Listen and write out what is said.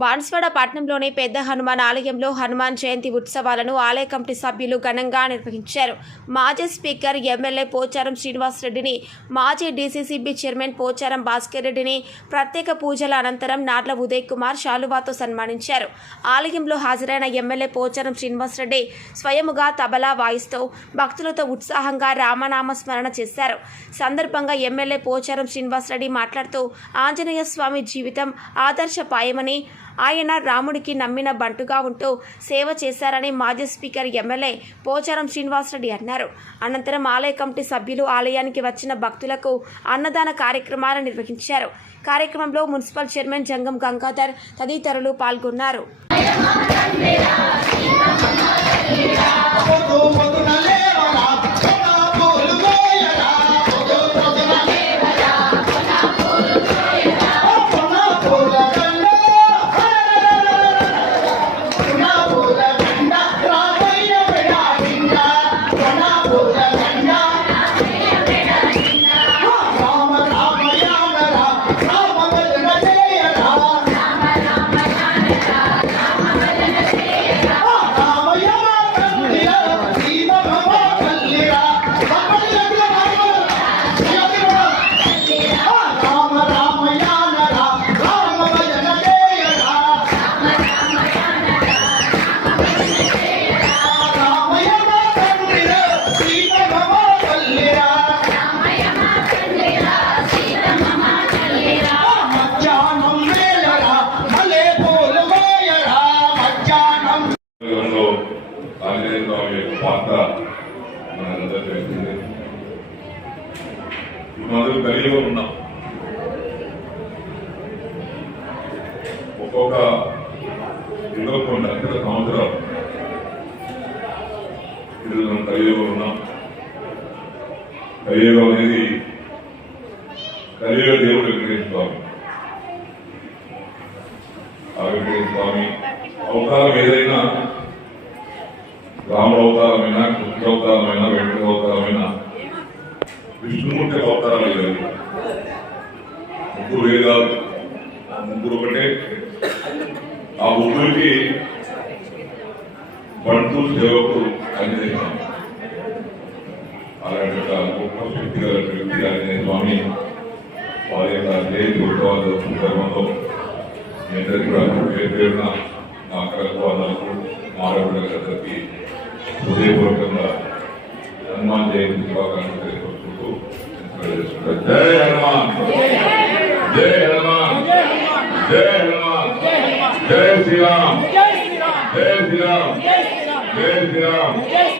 బాన్స్వాడ పట్టణంలోని పెద్ద హనుమాన్ ఆలయంలో హనుమాన్ జయంతి ఉత్సవాలను ఆలయ కమిటీ సభ్యులు ఘనంగా నిర్వహించారు. మాజీ స్పీకర్ ఎమ్మెల్యే పోచారం శ్రీనివాస్ రెడ్డిని మాజీ డీసీసీబీ చైర్మన్ పోచారం భాస్కర్ రెడ్డిని ప్రత్యేక పూజల అనంతరం నాట్ల ఉదయ్ కుమార్ శాలువాతో సన్మానించారు. ఆలయంలో హాజరైన ఎమ్మెల్యే పోచారం శ్రీనివాస్ రెడ్డి స్వయముగా తబలా వాయిస్తూ భక్తులతో ఉత్సాహంగా రామనామ స్మరణ చేశారు. సందర్భంగా ఎమ్మెల్యే పోచారం శ్రీనివాస్ రెడ్డి మాట్లాడుతూ ఆంజనేయ స్వామి జీవితం ఆదర్శపాయమని ఆయన రాముడికి నమ్మిన బంటుగా ఉంటూ సేవ చేశారని మాజీ స్పీకర్ ఎమ్మెల్యే పోచారం శ్రీనివాసరెడ్డి అన్నారు. అనంతరం ఆలయ కమిటీ సభ్యులు ఆలయానికి వచ్చిన భక్తులకు అన్నదాన కార్యక్రమాలు నిర్వహించారు. కార్యక్రమంలో మున్సిపల్ చైర్మన్ జంగం గంగాధర్ తదితరులు పాల్గొన్నారు. ఆంజనేయ స్వామి యొక్క పాత్ర మనందరూ తెలిసిందే మనం కలిగిలో ఉన్నాం ఒక్కొక్క ఇరవై కొన్ని లక్షల సంవత్సరాలు ఈరోజు మనం కలియుగం ఉన్నాం కలియుగం అనేది కలియుగ దేవుడు వెంకటేశ్వర స్వామి ఆ వెంకటేశ్వర స్వామి అవకాశం ఏదైనా రాముడు అవతారమైన కృష్ణ అవతారమైన వెంకట అవతారమైన విష్ణుమూర్తి అవతారాలు జరిగింది ముగ్గురు వేదాలు ముగ్గురు ఒకటే. ఆ ముగ్గురికి బంటు సేవకుడు ఆంజనేయ అలాంటి ఒక గొప్ప శక్తి గల వ్యక్తి ఆంజనేయ స్వామి. వారి యొక్క జయంతి ఉత్సవాలు సందర్భంలో మీ అందరికీ కూడా పేరు పేరున నా కలవాదాలకు మానవులందరికీ హృదయపూర్వకంగా హనుమాన్ జయంతి శుభాకాంక్షలు తెలియపరుచుకుంటూ జై హనుమాన్! జై హనుమాన్! జై హనుమాన్! జై శ్రీరామ్! జై శ్రీరామ్! జై శ్రీరామ్!